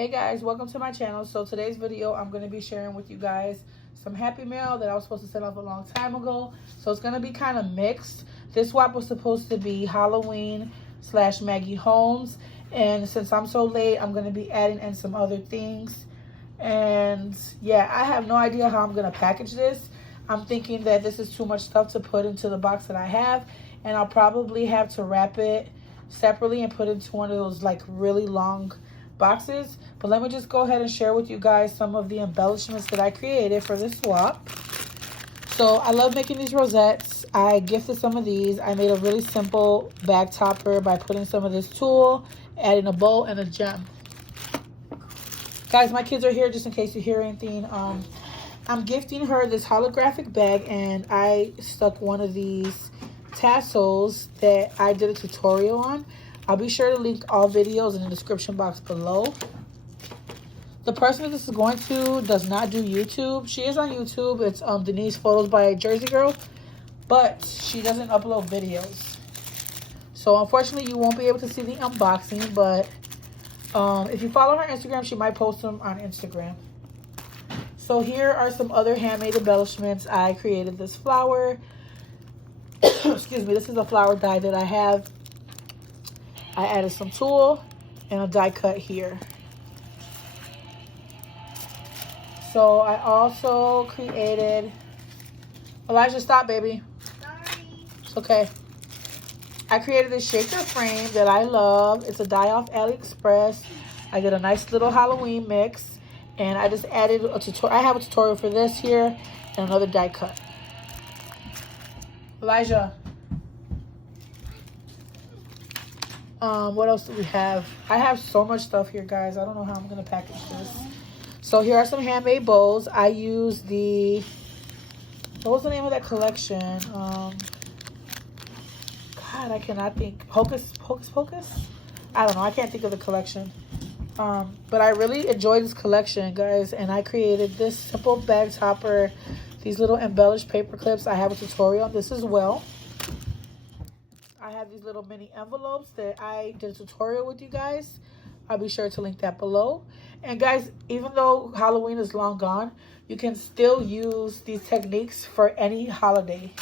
Hey guys, welcome to my channel. So today's video, I'm going to be sharing with you guys some Happy Mail that I was supposed to send off a long time ago. So it's going to be kind of mixed. This swap was supposed to be Halloween / Maggie Holmes. And since I'm so late, I'm going to be adding in some other things. And yeah, I have no idea how I'm going to package this. I'm thinking that this is too much stuff to put into the box that I have. And I'll probably have to wrap it separately and put it into one of those like really long boxes. But let me just go ahead and share with you guys some of the embellishments that I created for this swap. So I love making these rosettes. I gifted some of these. I made a really simple bag topper by putting some of this tulle, adding a bow and a gem. Guys, my kids are here just in case you hear anything. I'm gifting her this holographic bag, and I stuck one of these tassels that I did a tutorial on. I'll be sure to link all videos in the description box below. The person that this is going to does not do YouTube. She is on YouTube. It's Denise Photos by Jersey Girl, but she doesn't upload videos. So unfortunately, you won't be able to see the unboxing, but if you follow her Instagram, she might post them on Instagram. So here are some other handmade embellishments. I created this flower. Excuse me, this is a flower die that I have. I added some tulle and a die cut here. So I also created... Elijah, stop, baby. Sorry. It's okay. I created this shaker frame that I love. It's a die off AliExpress. I did a nice little Halloween mix. And I just added a tutorial. I have a tutorial for this here and another die cut. Elijah. What else do we have? I have so much stuff here, guys. I don't know how I'm going to package this. So here are some handmade bows. I use the... What was the name of that collection? God, I cannot think. Hocus Pocus? I don't know. I can't think of the collection. But I really enjoyed this collection, guys, and I created this simple bag topper, these little embellished paper clips. I have a tutorial on this as well. I have these little mini envelopes that I did a tutorial with you guys. I'll be sure to link that below. And guys, even though Halloween is long gone, you can still use these techniques for any holiday.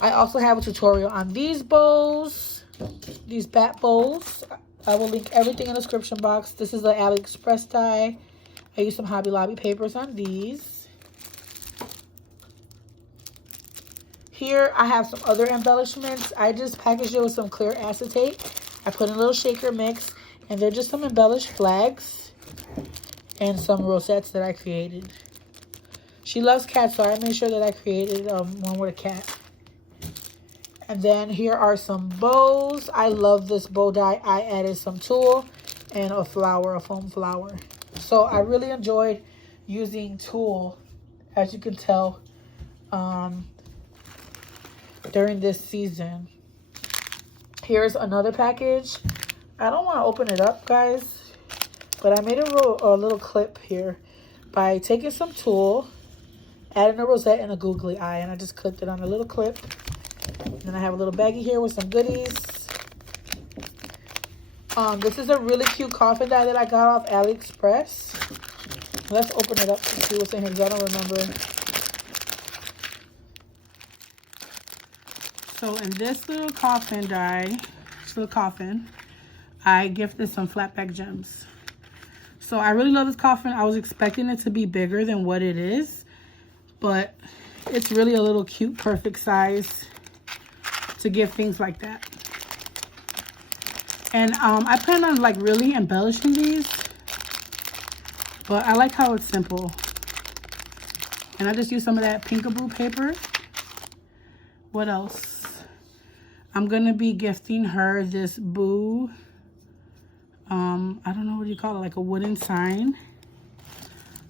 I also have a tutorial on these bows, these bat bows. I will link everything in the description box. This is the AliExpress die. I used some Hobby Lobby papers on these. Here I have some other embellishments. I just packaged it with some clear acetate. I put in a little shaker mix, and they're just some embellished flags and some rosettes that I created. She loves cats, so I made sure that I created one with a cat. And then here are some bows. I love this bow die. I added some tulle and a flower, a foam flower. So I really enjoyed using tulle, as you can tell, during this season. Here's another package. I don't want to open it up, guys, but I made a little clip here by taking some tulle, adding a rosette and a googly eye, and I just clipped it on a little clip. Then I have a little baggie here with some goodies. This is a really cute coffin die that I got off AliExpress. Let's open it up and see what's in here, because I don't remember. So in this little coffin die, this little coffin, I gifted some flat back gems. So I really love this coffin. I was expecting it to be bigger than what it is, but it's really a little cute, perfect size to give things like that. And I plan on like really embellishing these, but I like how it's simple. And I just use some of that Pinkaboo paper. What else? I'm gonna be gifting her this boo. I don't know what you call it, like a wooden sign.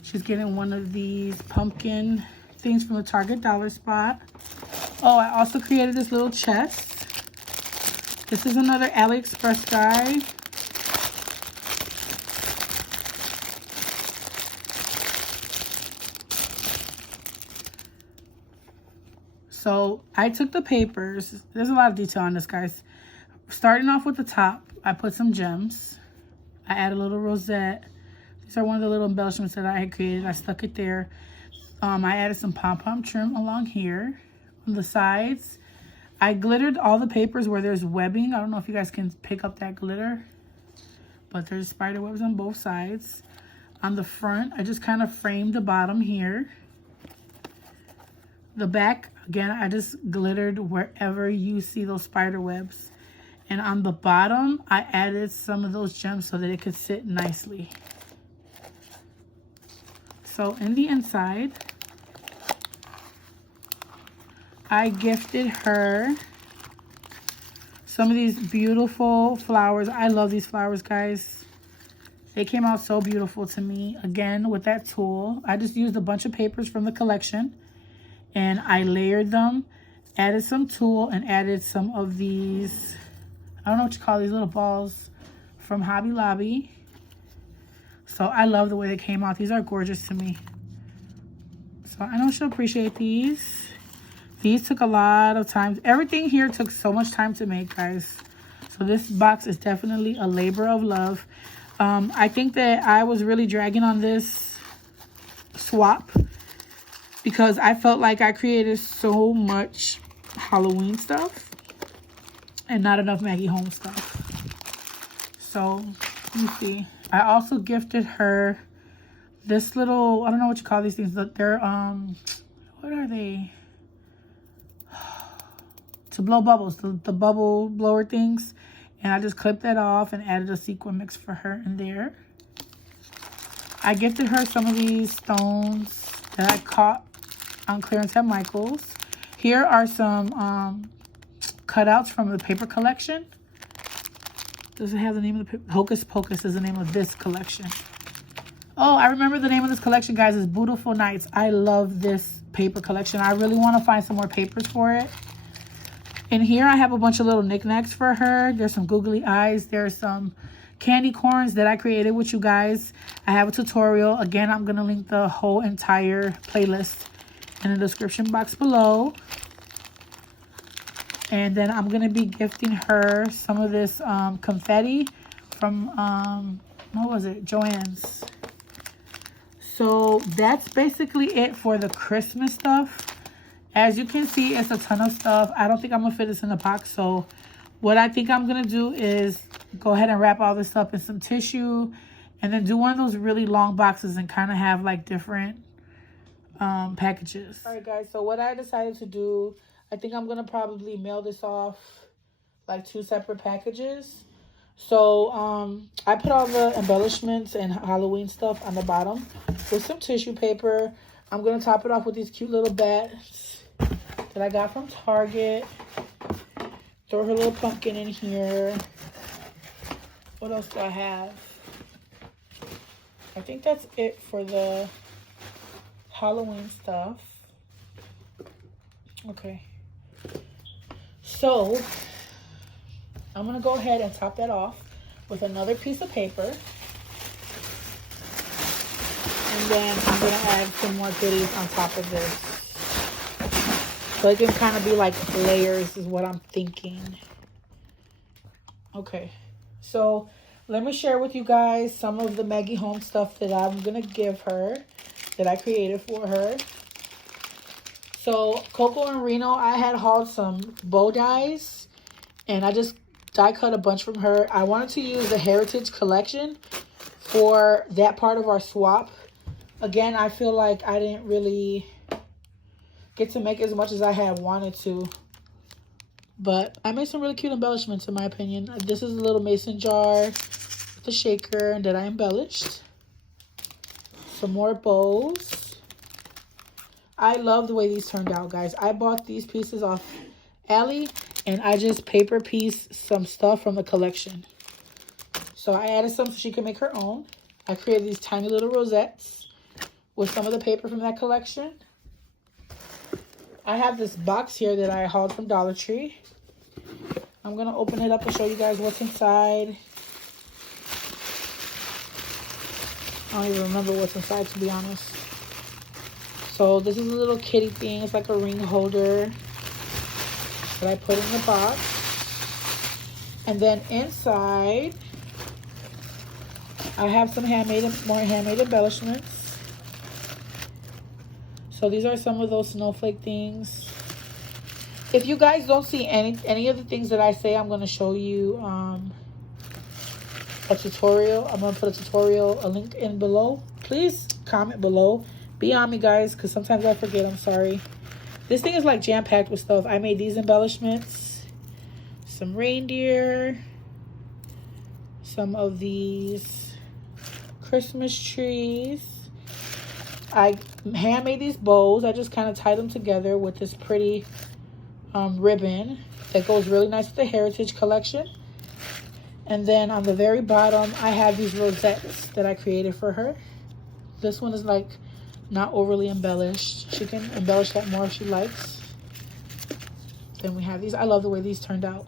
She's getting one of these pumpkin things from the Target dollar spot. Oh, I also created this little chest. This is another AliExpress die. So I took the papers. There's a lot of detail on this, guys. Starting off with the top, I put some gems. I added a little rosette. These are one of the little embellishments that I had created. I stuck it there. I added some pom-pom trim along here on the sides. I glittered all the papers where there's webbing. I don't know if you guys can pick up that glitter, but there's spider webs on both sides. On the front, I just kind of framed the bottom here. The back, again, I just glittered wherever you see those spider webs. And on the bottom, I added some of those gems so that it could sit nicely. So in the inside, I gifted her some of these beautiful flowers. I love these flowers, guys. They came out so beautiful to me. Again, with that tool, I just used a bunch of papers from the collection and I layered them, added some tulle, and added some of these, I don't know what you call these little balls from Hobby Lobby. So I love the way they came out. These are gorgeous to me. So I know she'll appreciate these. These took a lot of time. Everything here took so much time to make, guys. So this box is definitely a labor of love. I think that I was really dragging on this swap because I felt like I created so much Halloween stuff and not enough Maggie Holmes stuff. So let me see. I also gifted her this little, I don't know what you call these things, but they're what are they? To blow bubbles, the bubble blower things. And I just clipped that off and added a sequin mix for her in there. I gifted her some of these stones that I caught on clearance at Michael's. Here are some cutouts from the paper collection. Does it have the name of the paper? Hocus Pocus is the name of this collection. Oh, I remember the name of this collection, guys. It's Beautiful Nights. I love this paper collection. I really want to find some more papers for it. In here, I have a bunch of little knickknacks for her. There's some googly eyes. There's some candy corns that I created with you guys. I have a tutorial. Again, I'm going to link the whole entire playlist in the description box below. And then I'm going to be gifting her some of this confetti from, what was it? Joann's. So that's basically it for the Christmas stuff. As you can see, it's a ton of stuff. I don't think I'm going to fit this in the box. So what I think I'm going to do is go ahead and wrap all this up in some tissue. And then do one of those really long boxes and kind of have like different packages. All right, guys. So what I decided to do, I think I'm going to probably mail this off like 2 separate packages. So I put all the embellishments and Halloween stuff on the bottom with some tissue paper. I'm going to top it off with these cute little bats that I got from Target. Throw her little pumpkin in here. What else do I have? I think that's it for the Halloween stuff. Okay. So I'm going to go ahead and top that off with another piece of paper. And then I'm going to add some more goodies on top of this. So it can kind of be like layers is what I'm thinking. Okay. So let me share with you guys some of the Maggie Holmes stuff that I'm going to give her. That I created for her. So Coco and Reno, I had hauled some bow dies. And I just die cut a bunch from her. I wanted to use the Heritage Collection for that part of our swap. Again, I feel like I didn't really get to make as much as I had wanted to. But I made some really cute embellishments in my opinion. This is a little mason jar with a shaker that I embellished. Some more bows. I love the way these turned out, guys. I bought these pieces off Allie and I just paper pieced some stuff from the collection. So I added some so she could make her own. I created these tiny little rosettes with some of the paper from that collection. I have this box here that I hauled from Dollar Tree. I'm going to open it up and show you guys what's inside. I don't even remember what's inside, to be honest. So this is a little kitty thing. It's like a ring holder that I put in the box. And then inside I have some more handmade embellishments. So these are some of those snowflake things. If you guys don't see any of the things that I say, I'm going to show you a tutorial. I'm going to put a link in below. Please comment below. Be on me, guys, because sometimes I forget. I'm sorry. This thing is like jam-packed with stuff. I made these embellishments. Some reindeer. Some of these Christmas trees. I handmade these bows. I just kind of tied them together with this pretty ribbon that goes really nice with the Heritage collection. And then on the very bottom, I have these rosettes that I created for her. This one is like not overly embellished. She can embellish that more if she likes. Then we have these. I love the way these turned out.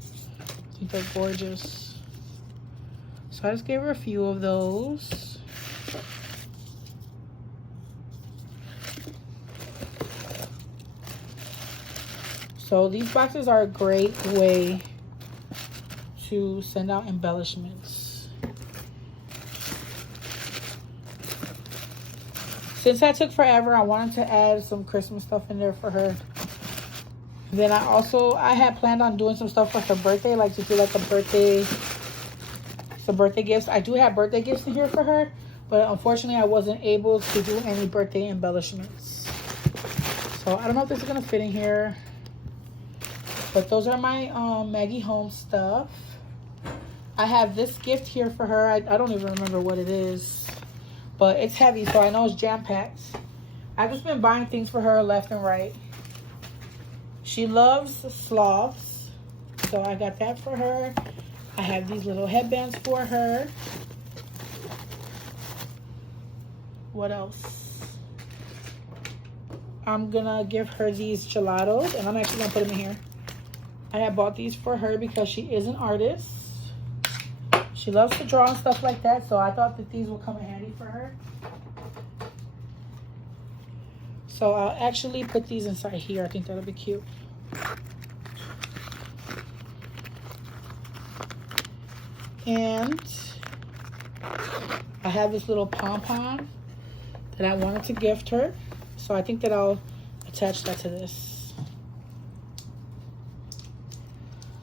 I think they're gorgeous. So I just gave her a few of those. So these boxes are a great way to send out embellishments. Since I took forever, I wanted to add some Christmas stuff in there for her. Then I had planned on doing some stuff for her birthday, like to do like some birthday gifts. I do have birthday gifts in here for her, but unfortunately I wasn't able to do any birthday embellishments. So I don't know if this is gonna fit in here, but those are my Maggie Holmes stuff. I have this gift here for her. I don't even remember what it is, but it's heavy, so I know it's jam-packed. I've just been buying things for her left and right. She loves sloths, so I got that for her. I have these little headbands for her. What else? I'm gonna give her these gelatos, and I'm actually gonna put them in here. I have bought these for her because she is an artist. She loves to draw and stuff like that, so I thought that these would come in handy for her. So I'll actually put these inside here. I think that'll be cute. And I have this little pom-pom that I wanted to gift her. So I think that I'll attach that to this.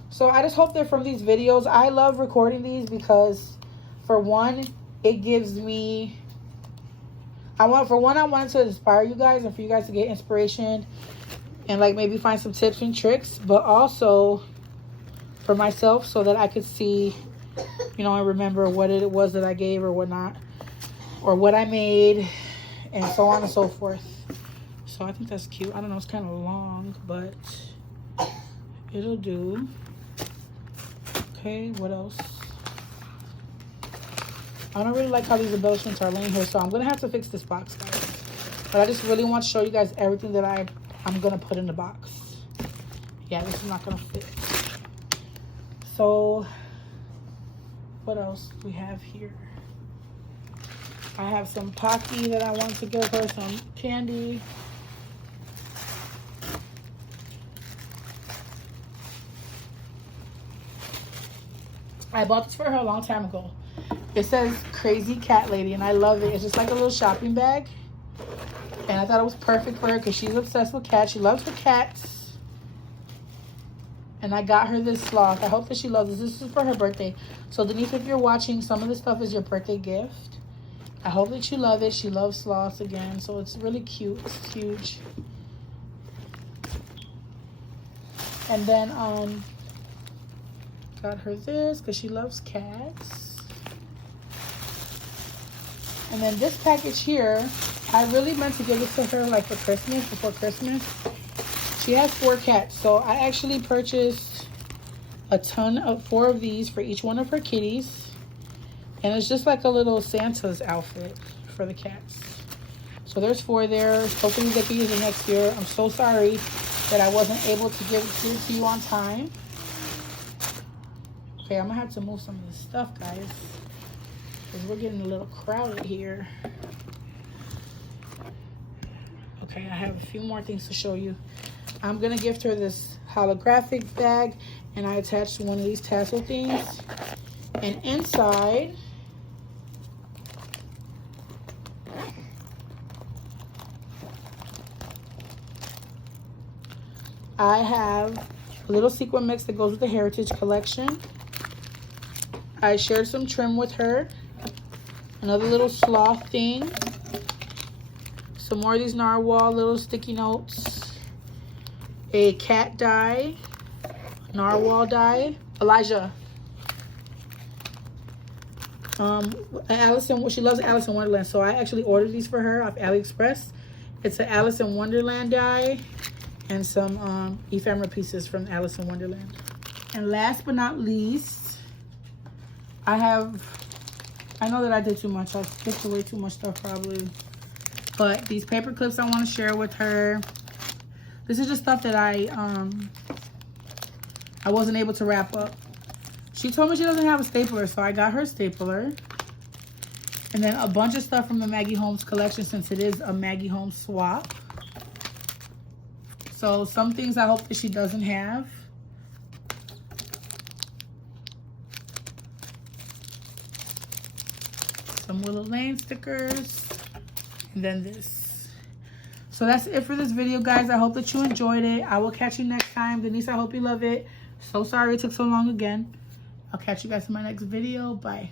So I just hope that from these videos, I love recording these because for one, it gives me, I wanted to inspire you guys and for you guys to get inspiration and like maybe find some tips and tricks, but also for myself so that I could see, you know, and remember what it was that I gave or whatnot, or what I made, and so on and so forth. So I think that's cute. I don't know, it's kind of long, but it'll do. Okay, what else? I don't really like how these embellishments are laying here, so I'm gonna have to fix this box, guys. But I just really want to show you guys everything that I'm gonna put in the box. Yeah, this is not gonna fit. So what else do we have here? I have some Pocky that I want to give her, some candy. I bought this for her a long time ago. It says Crazy Cat Lady, and I love it. It's just like a little shopping bag. And I thought it was perfect for her because she's obsessed with cats. She loves her cats. And I got her this sloth. I hope that she loves this. This is for her birthday. So Denise, if you're watching, some of this stuff is your birthday gift. I hope that you love it. She loves sloths again. So it's really cute. It's huge. And then got her this because she loves cats. And then this package here, I really meant to give this to her like for Christmas, before Christmas. She has 4 cats, so I actually purchased a ton of 4 of these for each one of her kitties. And it's just like a little Santa's outfit for the cats. So there's 4 there. Hopefully they can use it next year. I'm so sorry that I wasn't able to give it to you on time. Okay, I'm gonna have to move some of this stuff, guys, because we're getting a little crowded here. Okay, I have a few more things to show you. I'm gonna gift her this holographic bag, and I attached one of these tassel things. And inside, I have a little sequin mix that goes with the Heritage collection. I shared some trim with her. Another little sloth thing. Some more of these narwhal little sticky notes. A cat die. Narwhal die. Elijah. Allison, she loves Alice in Wonderland, so I actually ordered these for her off AliExpress. It's an Alice in Wonderland die and some ephemera pieces from Alice in Wonderland. And last but not least, I know that I did too much. I picked away too much stuff probably. But these paper clips I want to share with her. This is just stuff that I wasn't able to wrap up. She told me she doesn't have a stapler, so I got her a stapler. And then a bunch of stuff from the Maggie Holmes collection, since it is a Maggie Holmes swap. So some things I hope that she doesn't have. Some Willow Lane stickers. And then this. So that's it for this video, guys. I hope that you enjoyed it. I will catch you next time. Denise, I hope you love it. So sorry it took so long again. I'll catch you guys in my next video. Bye.